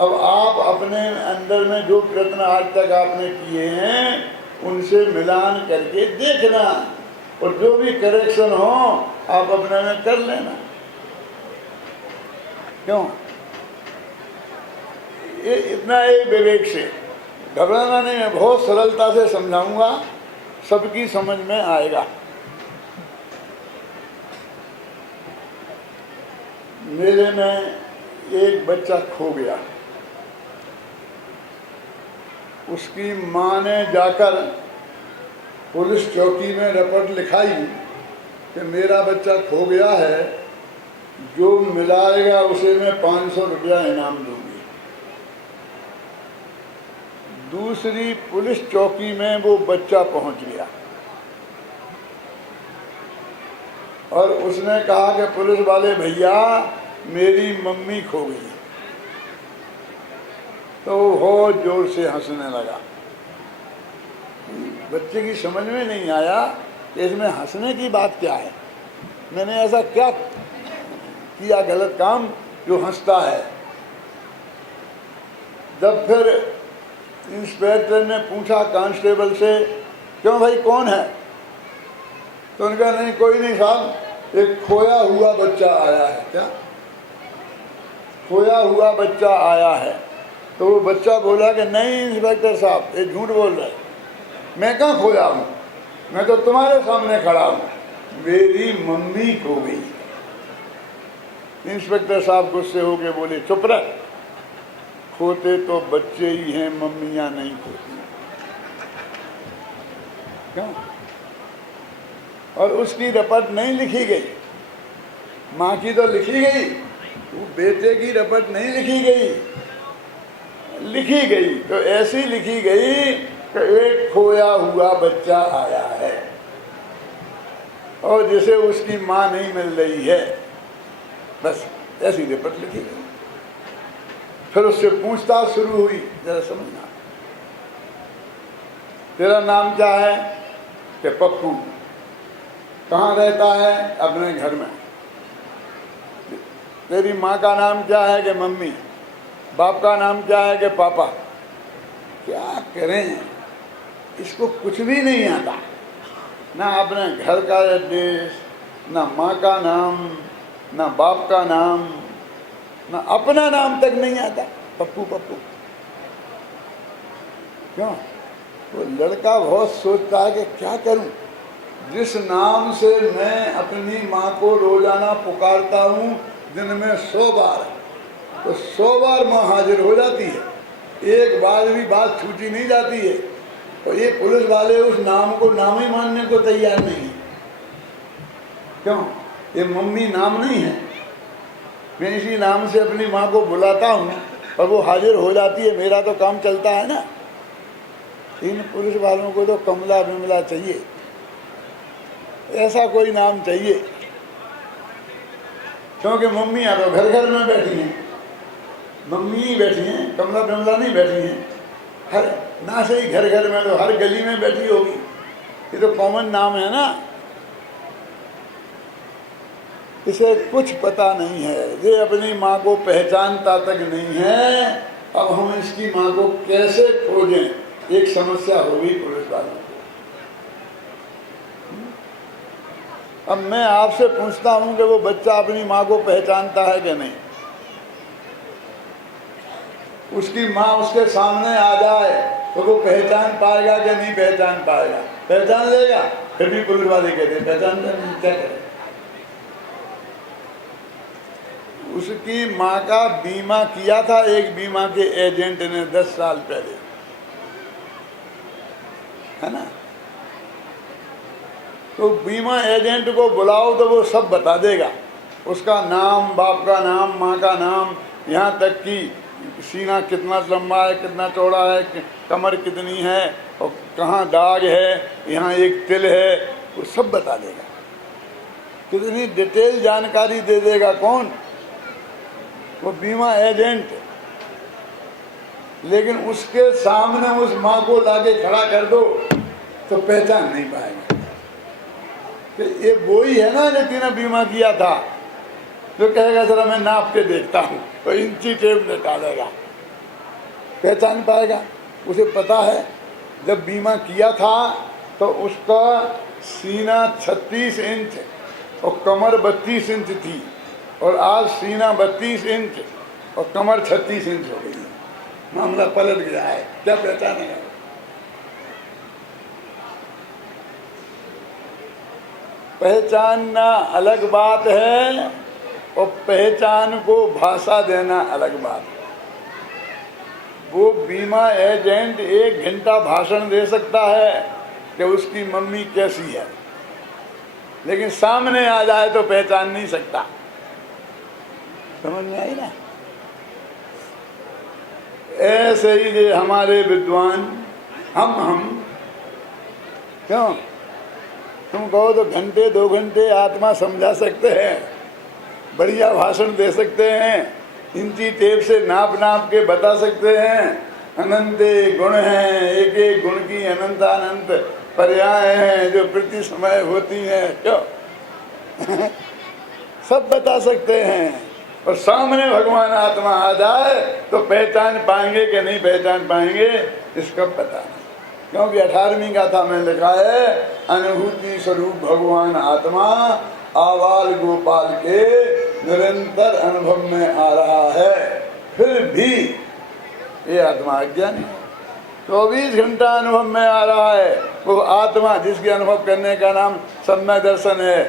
अब आप अपने अंदर में जो प्रयत्न आज तक आपने किए हैं उनसे मिलान करके देखना, और जो भी करेक्शन हो आप अपने में कर लेना। क्यों? ये इतना एक विवेक से घबराना नहीं है, बहुत सरलता से समझाऊंगा, सबकी समझ में आएगा। मेले में एक बच्चा खो गया, उसकी माँ ने जाकर पुलिस चौकी में रिपोर्ट लिखाई कि मेरा बच्चा खो गया है, जो मिलाएगा उसे मैं 500 रुपया इनाम दूंगी। दूसरी पुलिस चौकी में वो बच्चा पहुंच गया और उसने कहा कि पुलिस वाले भैया मेरी मम्मी खो गई। तो वो बहुत जोर से हंसने लगा। बच्चे की समझ में नहीं आया कि इसमें हंसने की बात क्या है, मैंने ऐसा क्या किया गलत काम जो हंसता है। जब फिर इंस्पेक्टर ने पूछा कांस्टेबल से, क्यों भाई कौन है? तो उनका नहीं कोई नहीं साहब, एक खोया हुआ बच्चा आया है। क्या खोया हुआ बच्चा आया है? तो वो बच्चा बोला कि नहीं इंस्पेक्टर साहब ये झूठ बोल रहे, मैं कहाँ खोया हूँ, मैं तो तुम्हारे सामने खड़ा हूँ, मेरी मम्मी खो गई। इंस्पेक्टर साहब गुस्से होके बोले चुप रह, खोते तो बच्चे ही हैं, मम्मियाँ नहीं खोती। क्यों? और उसकी रपट नहीं लिखी गई, माँ की तो लिखी गई, वो बेटे की रपट नहीं लिखी गई। लिखी गई तो ऐसी लिखी गई कि एक खोया हुआ बच्चा आया है और जिसे उसकी माँ नहीं मिल रही है, बस ऐसी रिपोर्ट लिखी गई। फिर उससे पूछताछ शुरू हुई, जरा समझना, तेरा नाम क्या है? कि पप्पू। कहाँ रहता है? अपने घर में। तेरी माँ का नाम क्या है? कि मम्मी। बाप का नाम क्या है? कि पापा। क्या करें, इसको कुछ भी नहीं आता, ना अपने घर का एड्रेस, ना माँ का नाम, ना बाप का नाम, ना अपना नाम तक नहीं आता। पप्पू पप्पू। क्यों? वो लड़का बहुत सोचता है कि क्या करूं, जिस नाम से मैं अपनी माँ को रोजाना पुकारता हूँ दिन में 100 बार, तो 100 बार माँ हाजिर हो जाती है, एक बार भी बात छूटी नहीं जाती है। तो ये पुलिस वाले उस नाम को नाम ही मानने को तैयार नहीं है। क्यों? ये मम्मी नाम नहीं है, मैं इसी नाम से अपनी माँ को बुलाता हूँ और वो हाजिर हो जाती है, मेरा तो काम चलता है ना। इन पुलिस वालों को तो कमला बिमला चाहिए, ऐसा कोई नाम चाहिए, क्योंकि मम्मियाँ तो घर घर में बैठी हैं, मम्मी ही बैठी हैं, कमला बिमला नहीं बैठी हैं। हर ना से ही घर घर में, तो हर गली में बैठी होगी, ये तो कॉमन नाम है ना। इसे कुछ पता नहीं है, ये अपनी माँ को पहचानता तक नहीं है। अब हम इसकी माँ को कैसे खोजें, एक समस्या होगी पुलिस वालों को। अब मैं आपसे पूछता हूँ कि वो बच्चा अपनी माँ को पहचानता है कि नहीं? उसकी माँ उसके सामने आ जाए तो वो पहचान पाएगा कि नहीं पहचान पाएगा? पहचान लेगा, फिर भी पुलिस वाले कहते हैं पहचान नहीं, क्या करें? उसकी माँ का बीमा किया था एक बीमा के एजेंट ने 10 साल पहले, है ना। तो बीमा एजेंट को बुलाओ तो वो सब बता देगा, उसका नाम, बाप का नाम, माँ का नाम, यहाँ तक कि सीना कितना लंबा है, कितना चौड़ा है, कमर कितनी है और कहाँ दाग है, यहाँ एक तिल है, वो सब बता देगा। कितनी डिटेल जानकारी दे देगा कौन? वो बीमा एजेंट। लेकिन उसके सामने उस माँ को लाके खड़ा कर दो तो पहचान नहीं पाएगा। तो ये वही है ना जिसने बीमा किया था, जो कहेगा जरा मैं नाप के देखता हूँ, तो इंची टेप निकालेगा, पहचान पाएगा। उसे पता है जब बीमा किया था तो उसका सीना 36 इंच और कमर 32 इंच थी, और आज सीना 32 इंच और कमर 36 इंच हो गई। मामला पलट गया है। क्या पहचानेगा? पहचानना अलग बात है और पहचान को भाषा देना अलग बात है। वो बीमा एजेंट 1 घंटा भाषण दे सकता है कि उसकी मम्मी कैसी है, लेकिन सामने आ जाए तो पहचान नहीं सकता। समझ में आई ना? ऐसे ही जो हमारे विद्वान हम क्यों, तुम कहो तो घंटे 2 घंटे आत्मा समझा सकते हैं, बढ़िया भाषण दे सकते हैं, इंची टेप से नाप नाप के बता सकते हैं। अनंत गुण हैं, एक एक गुण की अनंत अनंत पर्याय हैं जो प्रति समय होती हैं। क्यों सब बता सकते हैं, और सामने भगवान आत्मा आ जाए तो पहचान पाएंगे कि नहीं पहचान पाएंगे इसका पता नहीं। क्योंकि 18वीं गाथा में लिखा है, अनुभूति स्वरूप भगवान आत्मा आबाल गोपाल के निरंतर अनुभव में आ रहा है, फिर भी ये आत्मा अज्ञानी है। 24 घंटा अनुभव में आ रहा है वो आत्मा, जिसके अनुभव करने का नाम सम्यक दर्शन है।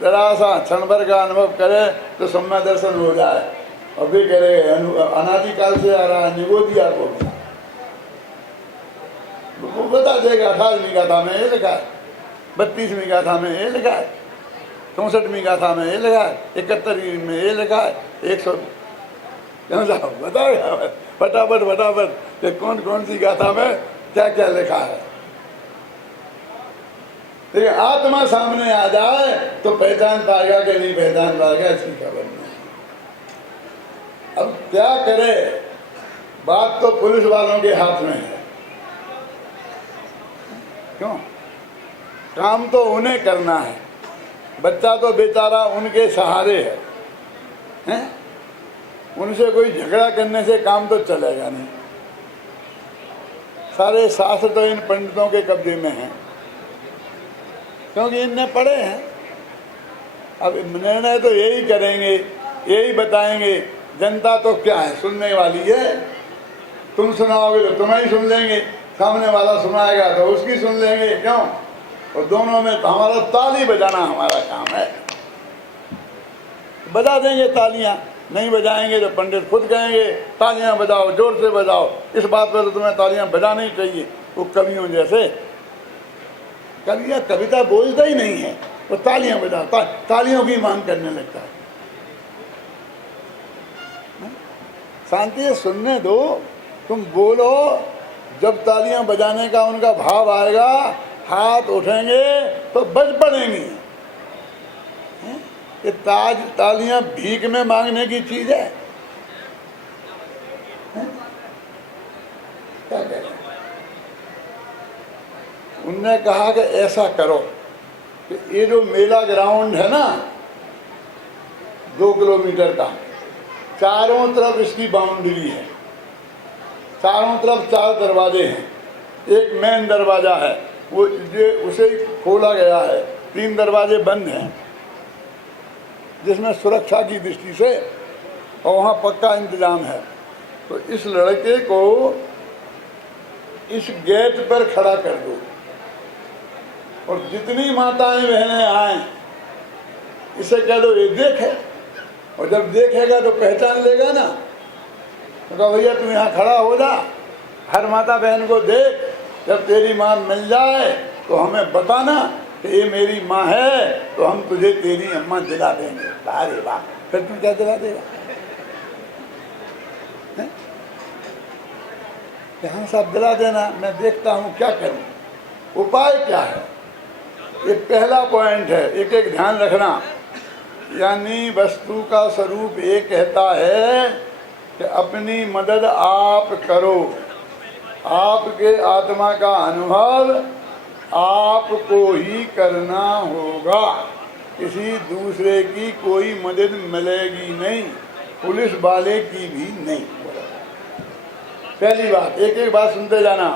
जरा सा क्षण भर का अनुभव करे तो सम्यक दर्शन हो जाए, और भी करे अनादिकाल से आ रहा है, निगोदी आपको वो बता देगा। 18वीं गाथा में ये लिखा है, 32वीं गाथा में ये लिखा है, 64वीं गाथा में ये लिखा है, 71वीं में ये लिखा है, 100 बताएगा फटाफट फटाफट कि कौन कौन सी गाथा में क्या क्या लिखा है। लेकिन आत्मा सामने आ जाए तो पहचान पाएगा कि नहीं पहचान पाएगा इसकी खबर नहीं। अब क्या करे, बात तो पुलिस वालों के हाथ में है। क्यों? काम तो उन्हें करना है, बच्चा तो बेचारा उनके सहारे है, हैं? उनसे कोई झगड़ा करने से काम तो चलेगा नहीं। सारे शास्त्र तो इन पंडितों के कब्जे में हैं, क्योंकि इनने पढ़े हैं। अब निर्णय तो यही करेंगे, यही बताएंगे। जनता तो क्या है, सुनने वाली है। तुम सुनाओगे तो तुम्हें ही सुन लेंगे, सामने वाला सुनाएगा तो उसकी सुन लेंगे। क्यों? और दोनों में तो हमारा ताली बजाना हमारा काम है। बजा देंगे तालियां, नहीं बजाएंगे तो पंडित खुद कहेंगे तालियां बजाओ, जोर से बजाओ। इस बात पर तो तुम्हें तालियां बजानी चाहिए। वो कवियों जैसे, कवियां कविता बोलता ही नहीं है, वो तालियां बजाता, तालियों की मांग करने लगता है। शांति से सुनने दो, तुम बोलो। जब तालियां बजाने का उनका भाव आएगा, हाथ उठेंगे तो बज पड़ेंगी। ये तालियां भीख में मांगने की चीज है। क्या कह रहे? उनने कहा कि ऐसा करो कि ये जो मेला ग्राउंड है ना 2 किलोमीटर का, चारों तरफ इसकी बाउंड्री है, चारों तरफ 4 दरवाजे हैं। एक मेन दरवाजा है, वो उसे खोला गया है, 3 दरवाजे बंद हैं, जिसमें सुरक्षा की दृष्टि से, और वहाँ पक्का इंतजाम है। तो इस लड़के को इस गेट पर खड़ा कर दो, और जितनी माताएं बहनें आए इसे कह दो ये देखे, और जब देखेगा तो पहचान लेगा ना। तो कहा भैया तुम यहाँ खड़ा हो जा, हर माता बहन को देख, जब तेरी माँ मिल जाए तो हमें बताना कि ये मेरी माँ है, तो हम तुझे तेरी अम्मा दिला देंगे। अरे वाह, फिर तू क्या दिला देगा? यहाँ सब दिला देना, मैं देखता हूँ क्या करूँ, उपाय क्या है। ये पहला पॉइंट है, एक एक ध्यान रखना। यानी वस्तु का स्वरूप ये कहता है कि अपनी मदद आप करो, आपके आत्मा का अनुभव आपको ही करना होगा, किसी दूसरे की कोई मदद मिलेगी नहीं, पुलिस वाले की भी नहीं। पहली बात, एक एक बात सुनते जाना,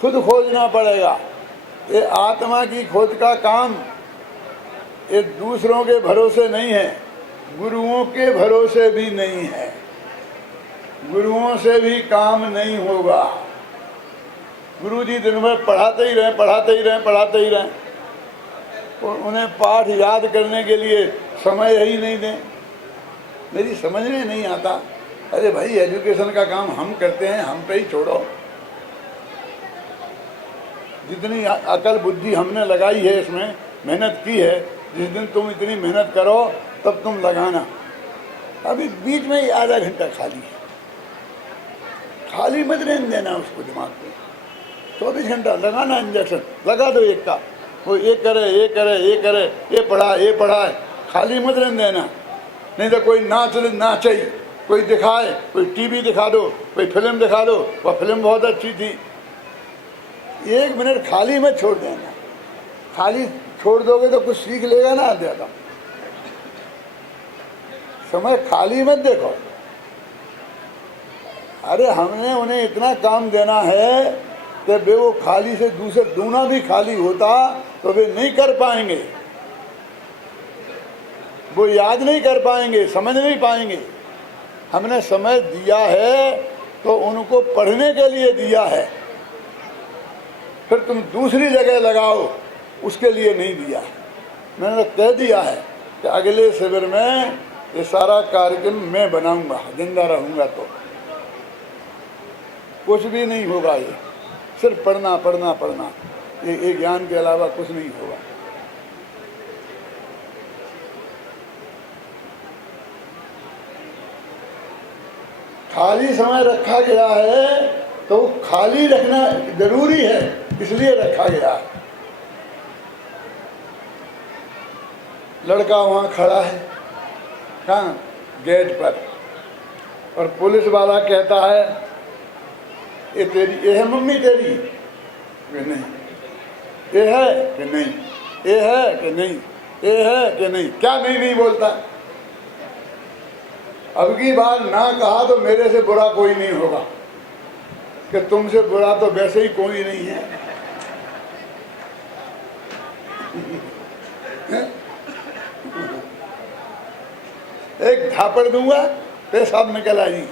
खुद खोजना पड़ेगा। ये आत्मा की खोज का काम ये दूसरों के भरोसे नहीं है, गुरुओं के भरोसे भी नहीं है। गुरुओं से भी काम नहीं होगा। गुरु जी दिन भर पढ़ाते ही रहें, पढ़ाते ही रहें, पढ़ाते ही रहें, और उन्हें पाठ याद करने के लिए समय ही नहीं दें। मेरी समझ में नहीं आता। अरे भाई, एजुकेशन का काम हम करते हैं, हम पे ही छोड़ो। जितनी अकल बुद्धि हमने लगाई है, इसमें मेहनत की है, जिस दिन तुम इतनी मेहनत करो तब तुम लगाना। अभी बीच में ही आधा घंटा खाली है, खाली मत रहने देना उसको दिमाग में। 24 घंटा लगाना, इंजेक्शन लगा दो एक का, वो ये करे, ये करे, ये करे, ये पढ़ाए, खाली मत रहने देना। नहीं तो कोई नाचे, कोई दिखाए, कोई टीवी दिखा दो, कोई फिल्म दिखा दो, वह फिल्म बहुत अच्छी थी, 1 मिनट खाली मत छोड़ देना। खाली छोड़ दोगे तो कुछ सीख लेगा ना ज़्यादा। समय खाली मत देखो। अरे हमने उन्हें इतना काम देना है कि वे वो खाली से दूसरे दूना भी खाली होता तो वे नहीं कर पाएंगे, वो याद नहीं कर पाएंगे, समझ नहीं पाएंगे। हमने समय दिया है तो उनको पढ़ने के लिए दिया है, फिर तुम दूसरी जगह लगाओ उसके लिए नहीं दिया। मैंने तो कह दिया है कि अगले शिविर में ये सारा कार्यक्रम मैं बनाऊंगा, जिंदा रहूंगा तो कुछ भी नहीं होगा। ये सिर्फ पढ़ना पढ़ना पढ़ना, ये ज्ञान के अलावा कुछ नहीं होगा। खाली समय रखा गया है तो खाली रखना जरूरी है, इसलिए रखा गया है। लड़का वहाँ खड़ा है, कहाँ? गेट पर, और पुलिस वाला कहता है ये तेरी, ये है मम्मी तेरी कि नहीं, ये है कि नहीं, ये है कि नहीं, ये है कि नहीं, क्या नहीं बोलता। अब की बार ना कहा तो मेरे से बुरा कोई नहीं होगा, कि तुमसे बुरा तो वैसे ही कोई नहीं है। एक झापड़ दूंगा, पेशाब निकल आई।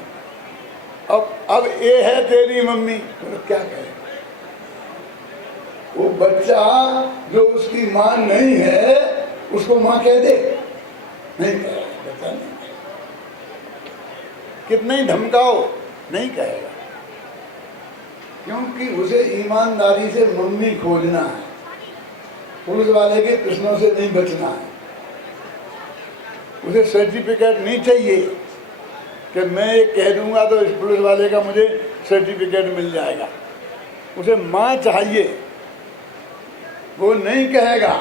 अब ये है तेरी मम्मी, तो क्या कहे? वो बच्चा जो उसकी मां नहीं है उसको मां कह दे? नहीं कहेगा, बच्चा नहीं कहेगा। कितना ही धमकाओ, नहीं कहेगा, क्योंकि उसे ईमानदारी से मम्मी खोजना है। पुलिस वाले के प्रश्नों से नहीं बचना है। उसे सर्टिफिकेट नहीं चाहिए कि मैं ये कह दूंगा तो इस पुलिस वाले का मुझे सर्टिफिकेट मिल जाएगा। उसे माँ चाहिए, वो नहीं कहेगा।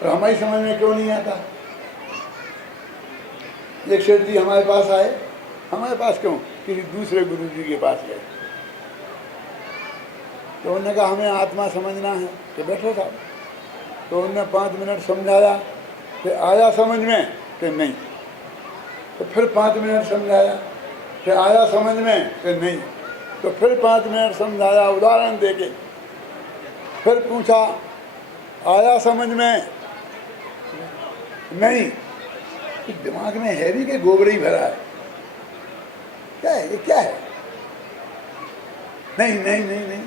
तो हमारी समझ में क्यों नहीं आता? एक सेठ जी हमारे पास आए, हमारे पास क्यों, किसी दूसरे गुरु जी के पास गए, तो उन्होंने कहा हमें आत्मा समझना है, कि बैठो साहब। तो उन्होंने 5 मिनट समझाया, कि आया समझ में कि नहीं, तो फिर 5 मिनट समझाया, कि आया समझ में कि नहीं, तो फिर 5 मिनट समझाया उदाहरण देके, फिर पूछा आया समझ में नहीं, दिमाग में है भी कि गोबर ही भरा है, क्या है ये, क्या है? नहीं नहीं नहीं नहीं।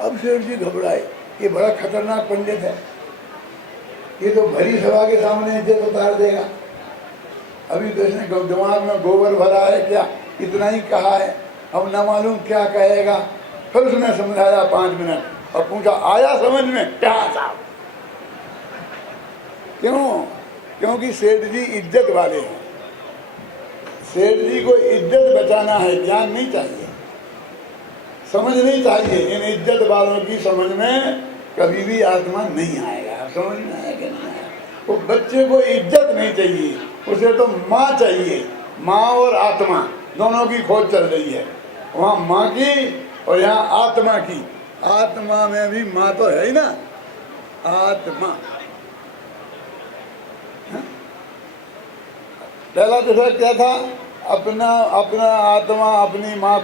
अब सेठ जी घबराए, ये बड़ा खतरनाक पंडित है, ये तो भरी सभा के सामने इज्जत उतार देगा। अभी तो इसने दिमाग में गोबर भरा है क्या, इतना ही कहा है, अब न मालूम क्या कहेगा। फिर उसने समझाया 5 मिनट और पूछा आया समझ में क्या साहब? क्यों? क्योंकि सेठ जी इज्जत वाले हैं। सेठ जी को इज्जत बचाना है, ज्ञान नहीं चाहिए, समझ नहीं चाहिए। इन इज्जत वालों की समझ में कभी भी आत्मा नहीं आएगा। समझ में आया कि नहीं आया? वो बच्चे को इज्जत नहीं चाहिए, उसे तो माँ चाहिए। माँ और आत्मा दोनों की खोज चल रही है, वहाँ माँ की और यहाँ आत्मा की। आत्मा में भी माँ तो है ही ना, आत्मा। पहला विषय क्या था? अपना अपना आत्मा अपनी माँ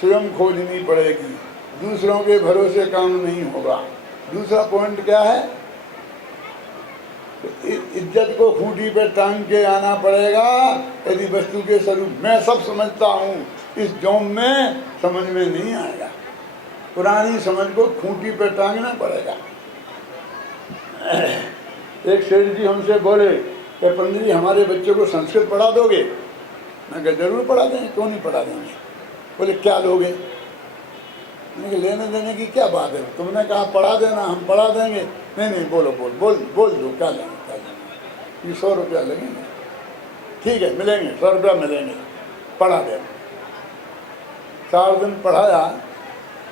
स्वयं खोजनी पड़ेगी, दूसरों के भरोसे काम नहीं होगा। दूसरा पॉइंट क्या है? इज्जत को खूंटी पे टांग के आना पड़ेगा। यदि वस्तु के स्वरूप मैं सब समझता हूँ, इस जोम में समझ में नहीं आएगा। पुरानी समझ को खूंटी पे टांगना पड़ेगा। एक सेठ जी हमसे बोले कि पंडित जी हमारे बच्चे को संस्कृत पढ़ा दोगे? मैं कहा जरूर पढ़ा देंगे, क्यों नहीं पढ़ा देंगे। बोले क्या लोगे? मैंने कहा लेने देने की क्या बात है, तुमने कहा पढ़ा देना, हम पढ़ा देंगे। नहीं नहीं बोलो, बोल दो क्या लेंगे, क्या लेंगे? ये 100 रुपया लगेंगे। ठीक है मिलेंगे, 100 रुपया मिलेंगे, पढ़ा देना। 4 दिन पढ़ाया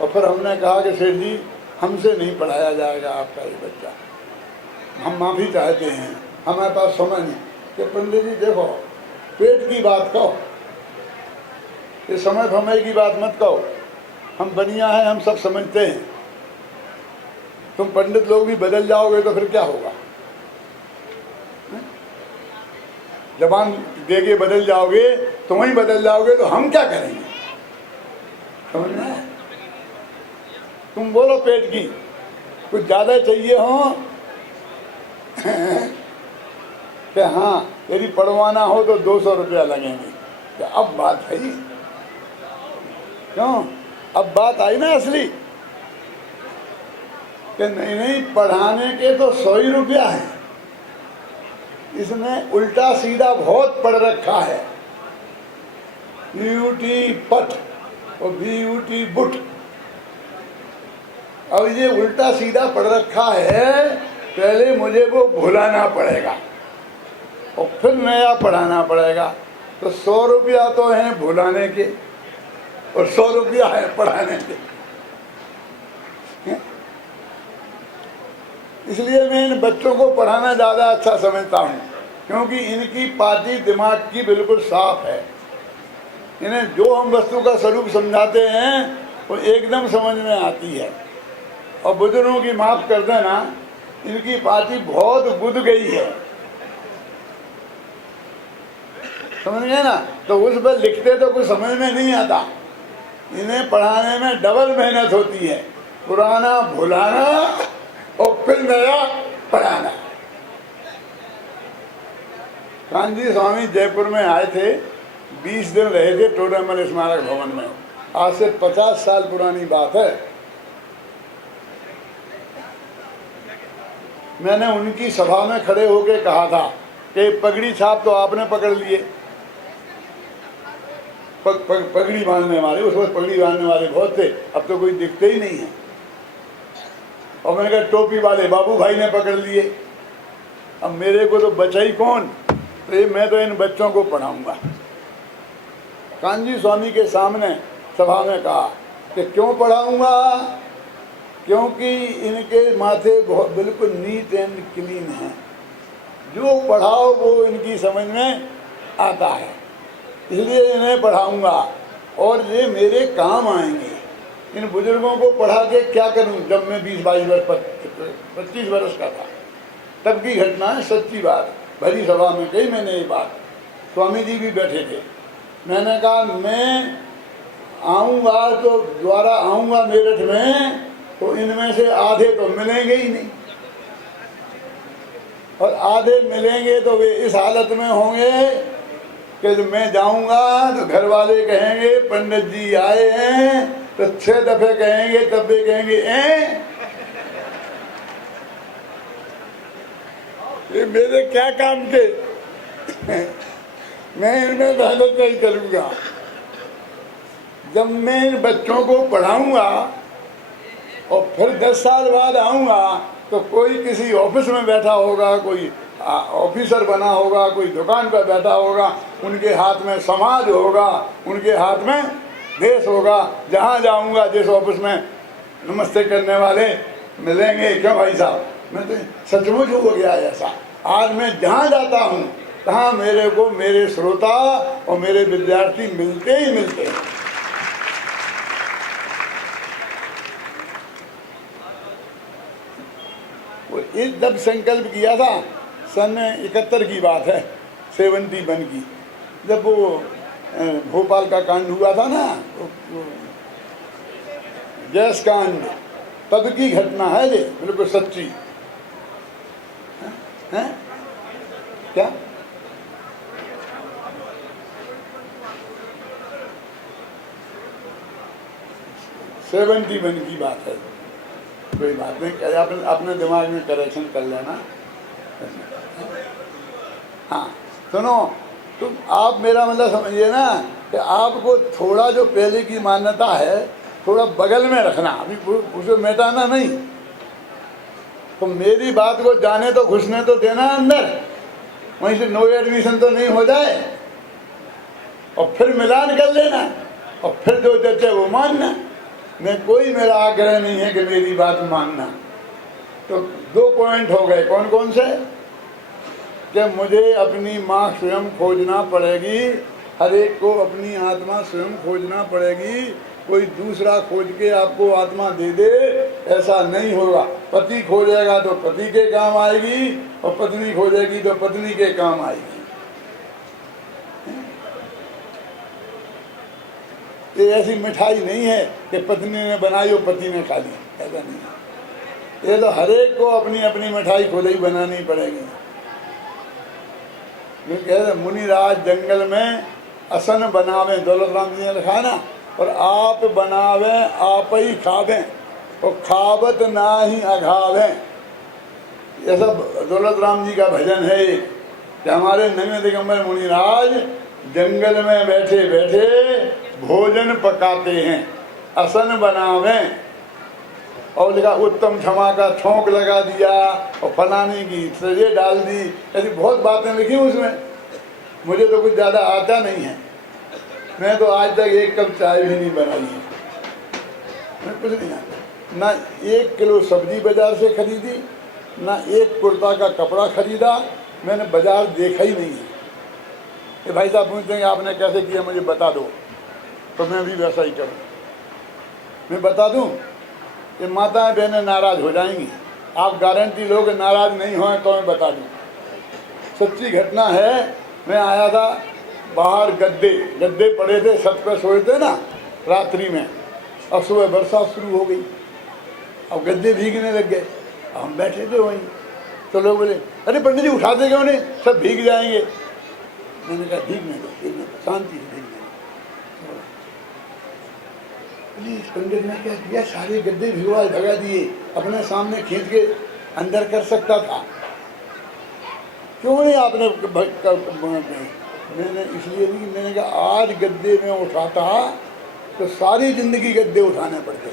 और फिर हमने कहा कि सेठ जी हमसे नहीं पढ़ाया जाएगा आपका ये बच्चा, हम माफ़ी चाहते हैं, हमारे पास समय नहीं। कि पंडित जी देखो, पेट की बात कहो, ये समय समय की बात मत कहो। हम बनिया हैं, हम सब समझते हैं। तुम पंडित लोग भी बदल जाओगे तो फिर क्या होगा? जबान दे के बदल जाओगे, तुम ही बदल जाओगे तो हम क्या करेंगे? समझ में? तुम बोलो पेट की कुछ ज़्यादा चाहिए हो कि हाँ यदि पढ़वाना हो तो 200 रुपया लगेंगे। तो अब बात है ही क्यों? अब बात आई ना असली कि नहीं नहीं पढ़ाने के तो 100 ही रुपया है। इसने उल्टा सीधा बहुत पढ़ रखा है, यूटी पट और बीयूटी बुट। अब ये उल्टा सीधा पढ़ रखा है, पहले मुझे वो भुलाना पड़ेगा और फिर नया पढ़ाना पड़ेगा। तो 100 रुपया तो है भुलाने के और 100 रुपया है पढ़ाने के। इसलिए मैं इन बच्चों को पढ़ाना ज़्यादा अच्छा समझता हूँ, क्योंकि इनकी पाती दिमाग की बिल्कुल साफ है। इन्हें जो हम वस्तु का स्वरूप समझाते हैं वो एकदम समझ में आती है। और बुजुर्गों की माफ़ कर देना, इनकी पाती बहुत गुद गई है, समझ गए ना? तो उस पर लिखते तो कुछ समझ में नहीं आता। इन्हें पढ़ाने में डबल मेहनत होती है, पुराना भुलाना और फिर नया पढ़ाना। कांजी स्वामी जयपुर में आए थे, 20 दिन रहे थे टोडामल स्मारक भवन में। आज से 50 साल पुरानी बात है। मैंने उनकी सभा में खड़े होकर कहा था कि पगड़ी छाप तो आपने पकड़ लिए, पगड़ी बांधने वाले, उस वक्त पगड़ी बांधने वाले बहुत थे, अब तो कोई दिखते ही नहीं है। और मैंने कहा टोपी वाले बाबू भाई ने पकड़ लिए, अब मेरे को तो बचा ही कौन? तो ये मैं तो इन बच्चों को पढ़ाऊंगा। कांजी स्वामी के सामने सभा में कहा कि क्यों पढ़ाऊंगा? क्योंकि इनके माथे बहुत बिल्कुल नीट एंड क्लीन है, जो पढ़ाओ वो इनकी समझ में आता है, इसलिए इन्हें पढ़ाऊंगा और ये मेरे काम आएंगे। इन बुजुर्गों को पढ़ा के क्या करूं? जब मैं 20-22 वर्ष 25 वर्ष का था तब की घटना है, सच्ची बात। भरी सभा में कही मैंने ये बात, स्वामी जी भी बैठे थे। मैंने कहा मैं आऊँगा तो द्वारा आऊँगा मेरठ में, तो इनमें से आधे तो मिलेंगे ही नहीं, और आधे मिलेंगे तो वे इस हालत में होंगे कि जब मैं जाऊंगा तो घर वाले कहेंगे पंडित जी आए हैं, तो 6 दफे कहेंगे, तब भी कहेंगे ये मेरे क्या काम के मैं इनमें मेहनत नहीं करूँगा। जब मैं इन बच्चों को पढ़ाऊँगा और फिर 10 साल बाद आऊँगा तो कोई किसी ऑफिस में बैठा होगा, कोई ऑफिसर बना होगा, कोई दुकान पर बैठा होगा, उनके हाथ में समाज होगा, उनके हाथ में देश होगा। जहाँ जाऊँगा जिस ऑफिस में नमस्ते करने वाले मिलेंगे। क्यों भाई साहब, मैं तो सचमुच हो गया ऐसा। आज मैं जहाँ जाता हूँ तहाँ मेरे को मेरे श्रोता और मेरे विद्यार्थी मिलते ही मिलते हैं। वो एक जब संकल्प किया था, सन 71 की बात है, 71 की, जब वो भोपाल का कांड हुआ था ना, वो गैस कांड, तब की घटना है ये, बिल्कुल सच्ची है। क्या 71 की बात है, कोई बात नहीं, अपने दिमाग में करेक्शन कर लेना। हाँ सुनो, तुम आप मेरा मतलब समझिए ना कि आपको थोड़ा जो पहले की मान्यता है थोड़ा बगल में रखना, अभी उसे मिटाना नहीं। तो मेरी बात को जाने तो घुसने तो देना अंदर, वहीं से नो एडमिशन तो नहीं हो जाए, और फिर मिलान कर लेना, और फिर जो जचे वो मानना। मैं कोई मेरा आग्रह नहीं है कि मेरी बात मानना। तो 2 पॉइंट हो गए, कौन कौन से? कि मुझे अपनी माँ स्वयं खोजना पड़ेगी, हर एक को अपनी आत्मा स्वयं खोजना पड़ेगी, कोई दूसरा खोज के आपको आत्मा दे दे ऐसा नहीं होगा। पति खोजेगा तो पति के काम आएगी, और पत्नी खोजेगी तो पत्नी के काम आएगी। ये ऐसी मिठाई नहीं है कि पत्नी ने बनाई और पति ने खा ली, ऐसा नहीं है। ये तो हर एक को अपनी अपनी मिठाई खुद ही बनानी पड़ेगी। मुनिराज जंगल में असन बनावे, दौलत राम जी ने लिखा ना, और आप बनावे आप ही खावें, और खावत ना ही अघावें। ये सब दौलत राम जी का भजन है कि हमारे नवे दिगंबर मुनिराज जंगल में बैठे बैठे भोजन पकाते हैं, असन बनावें, और लिखा उत्तम क्षमा का छोंक लगा दिया, और फलाने की सजे डाल दी, ऐसी बहुत बातें लिखी उसमें। मुझे तो कुछ ज़्यादा आता नहीं है, मैं तो आज तक 1 कप चाय भी नहीं बनाई है, मैं कुछ नहीं आता। ना 1 किलो सब्जी बाजार से खरीदी, ना 1 कुर्ता का कपड़ा खरीदा, मैंने बाजार देखा ही नहीं है। कि भाई साहब पूछते हैं आपने कैसे किया, मुझे बता दो, तो मैं भी वैसा ही करूँ। मैं बता दूँ कि माताएं बहनें नाराज़ हो जाएंगी, आप गारंटी लो कि नाराज़ नहीं हों, तो मैं बता दूँ। सच्ची घटना है। मैं आया था बाहर, गद्दे पड़े थे, छत पे सोए थे ना रात्रि में, अब सुबह बरसात शुरू हो गई, अब गद्दे भीगने लग गए, हम बैठे थे वहीं, तो लोग बोले अरे पंडित जी उठाते क्यों नहीं, सब भीग जाएंगे। मैंने कहा भीगने दो, शांति से भीगने दो। पंडित ने क्या किया, सारे गद्दे भिगवा भगा दिए, अपने सामने खींच के अंदर कर सकता था, क्यों नहीं आपने मैंने इसलिए नहीं, मैंने कहा आज गद्दे में उठाता तो सारी जिंदगी गद्दे उठाने पड़ते,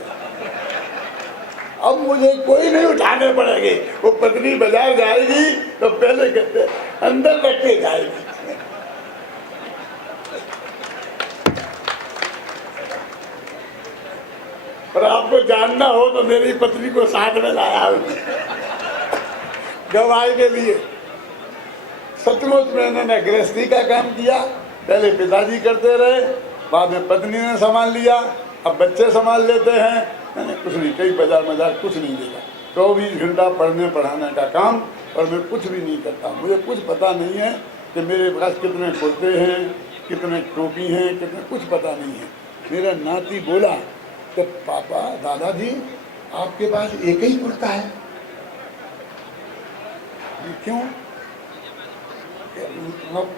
अब मुझे कोई नहीं उठाने पड़ेंगे। वो पत्नी बाजार जाएगी तो पहले गद्दे अंदर रख के जाएगी। और आपको जानना हो तो मेरी पत्नी को साथ में लाया हूं गवाही के लिए। सचमुच मैंने गृहस्थी का काम किया, पहले पिताजी करते रहे, बाद में पत्नी ने संभाल लिया, अब बच्चे संभाल लेते हैं। मैंने कुछ नहीं, कई बाजार कुछ नहीं देखा, 24 घंटा पढ़ने पढ़ाने का काम, और मैं कुछ भी नहीं करता। मुझे कुछ पता नहीं है कि मेरे पास कितने कुर्ते हैं, कितने टोपी हैं, कितने, कुछ पता नहीं है। मेरा नाती बोला कि पापा दादाजी आपके पास एक ही कुर्ता है, क्यों?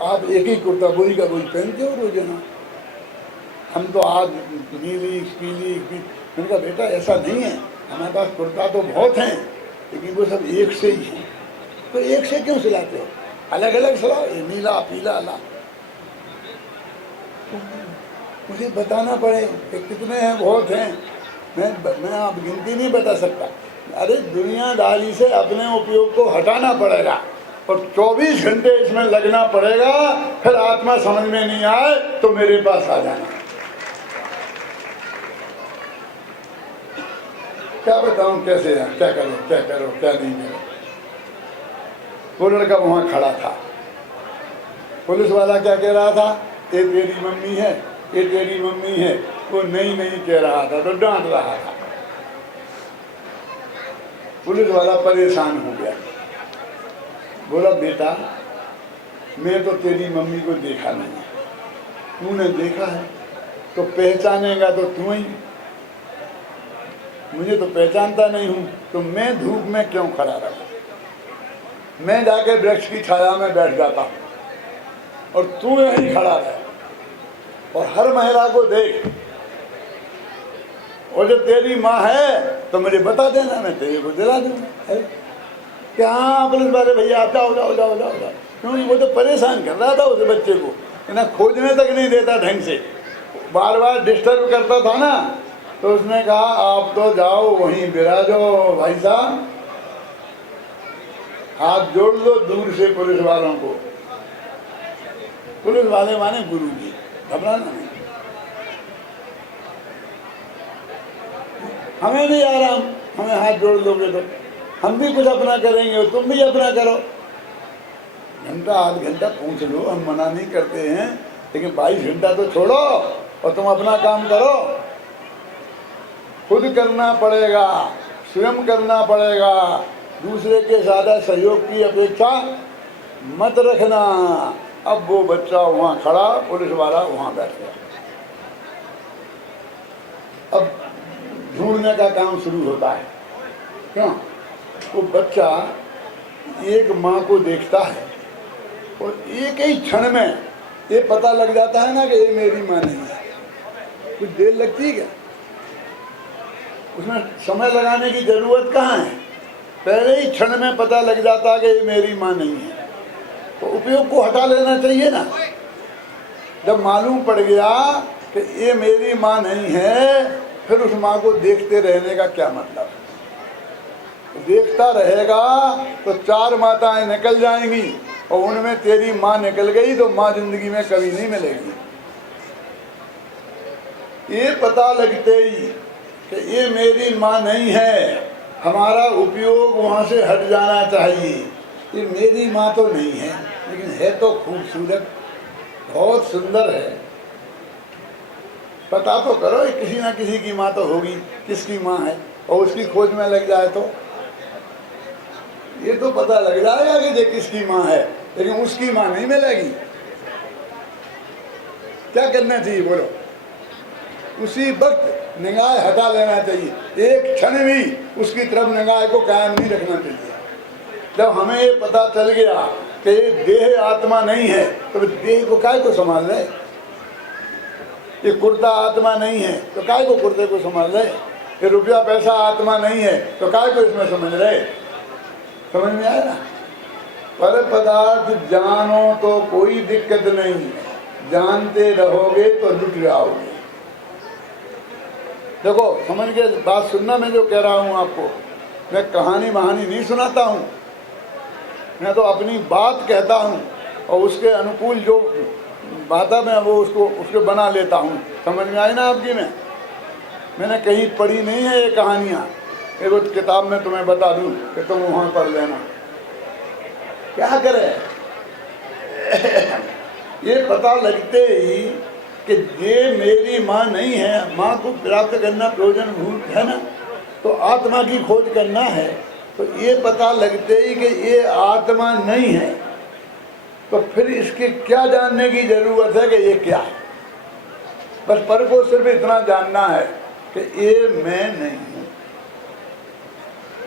आप एक ही कुर्ता बोरी का बोरी पहनते हो रोजाना, हम तो आज नीली पीली। मैंने कहा बेटा ऐसा नहीं है, हमारे पास कुर्ता तो बहुत हैं, लेकिन वो सब एक से ही हैं। तो एक से क्यों सिलाते हो, अलग अलग सिलाओ, ये नीला पीला लाल। मुझे बताना पड़े कि कितने हैं, बहुत हैं, मैं आप गिनती नहीं बता सकता। अरे दुनियादारी से अपने उपयोग को हटाना पड़ेगा, और 24 घंटे इसमें लगना पड़ेगा। फिर आत्मा समझ में नहीं आए तो मेरे पास आ जाना। क्या बताऊं कैसे है, क्या करो क्या नहीं करो। वो लड़का वहां खड़ा था, पुलिस वाला क्या कह रहा था, ये तेरी मम्मी है, ये तेरी मम्मी है। वो नहीं कह रहा था, तो डांट रहा था। पुलिस वाला परेशान हो गया, बोला बेटा मैं तो तेरी मम्मी को देखा नहीं है, तूने देखा है तो पहचानेगा तो तू ही। मुझे तो पहचानता नहीं हूँ, तो मैं धूप में क्यों खड़ा रहूँ? मैं जाके वृक्ष की छाया में बैठ जाता हूँ और तू यहीं खड़ा रह। और हर महिला को देख, और जो तेरी माँ है तो मुझे बता देना, मैं तेरे को दिला दूंगा। क्या पुलिस वाले भैया आप जाओ जाओ जाओ जाओ जाओ, क्योंकि वो तो परेशान कर रहा था उस बच्चे को, ना खोजने तक नहीं देता ढंग से, बार बार डिस्टर्ब करता था ना। तो उसने कहा आप तो जाओ वहीं विराजो भाई साहब, हाथ जोड़ लो दूर से पुलिस वालों को। पुलिस वाले माने गुरु जी, घबराना नहीं। हमें भी आराम, हमें हाथ जोड़ लोगे तो हम भी कुछ अपना करेंगे और तुम भी अपना करो। घंटा आध घंटा पूछ लो, हम मना नहीं करते हैं, लेकिन 22 घंटा तो छोड़ो और तुम अपना काम करो। खुद करना पड़ेगा, स्वयं करना पड़ेगा, दूसरे के ज़्यादा सहयोग की अपेक्षा मत रखना। अब वो बच्चा वहाँ खड़ा, पुलिस वाला वहाँ बैठ गया। अब ढूंढने का काम शुरू होता है। क्यों? वो बच्चा एक माँ को देखता है और एक ही क्षण में ये पता लग जाता है ना कि ये मेरी माँ नहीं है। कुछ देर लगती है क्या? उसमें समय लगाने की जरूरत कहाँ है? पहले ही क्षण में पता लग जाता है कि ये मेरी माँ नहीं है। तो उपयोग को हटा लेना चाहिए ना। जब मालूम पड़ गया कि ये मेरी माँ नहीं है, फिर उस माँ को देखते रहने का क्या मतलब? देखता रहेगा तो 4 माताएं निकल जाएंगी और उनमें तेरी माँ निकल गई तो माँ जिंदगी में कभी नहीं मिलेगी। ये पता लगते ही कि ये मेरी माँ नहीं है, हमारा उपयोग वहाँ से हट जाना चाहिए। ये मेरी माँ तो नहीं है, लेकिन है तो खूबसूरत, बहुत सुंदर है। पता तो करो, किसी ना किसी की माँ तो होगी, किसकी माँ है, और उसकी खोज में लग जाए तो ये तो पता लग जाएगा कि ये किसकी माँ है, लेकिन उसकी माँ नहीं मिलेगी। क्या करना चाहिए बोलो? उसी वक्त निगाह हटा लेना चाहिए। एक क्षण भी उसकी तरफ निगाह को कायम नहीं रखना चाहिए। जब हमें ये पता चल गया कि ये देह आत्मा नहीं है, तो देह को काय को संभाल रहे? ये कुर्ता आत्मा नहीं है तो काय को कुर्ते को संभाल रहे? ये रुपया पैसा आत्मा नहीं है तो काय को इसमें समझ रहे? समझ में आया ना? पर पदार्थ जानो तो कोई दिक्कत नहीं, जानते रहोगे तो लुट जाओगे। देखो समझ के बात सुनना, मैं जो कह रहा हूँ आपको, मैं कहानी महानी नहीं सुनाता हूँ, मैं तो अपनी बात कहता हूँ और उसके अनुकूल जो बात है मैं वो उसको बना लेता हूँ। समझ में आई ना आपकी? मैंने कहीं पढ़ी नहीं है ये कहानियाँ, एक किताब में तुम्हें बता दूँ कि तुम वहाँ पढ़ लेना। क्या करे ये पता लगते ही कि ये मेरी माँ नहीं है, माँ को प्राप्त करना प्रयोजन भूत है ना, तो आत्मा की खोज करना है। तो ये पता लगते ही कि ये आत्मा नहीं है, तो फिर इसके क्या जानने की जरूरत है कि ये क्या है? बस पर को सिर्फ इतना जानना है कि ये मैं नहीं हूँ।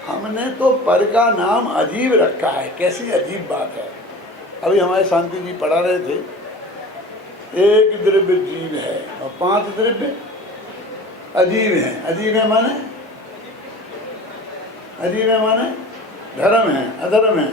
हमने तो पर का नाम अजीब रखा है। कैसी अजीब बात है। अभी हमारे शांति जी पढ़ा रहे थे, एक द्रव्य जीव है और 5 द्रव्य अजीब है। अजीब है माने धर्म है, अधर्म है।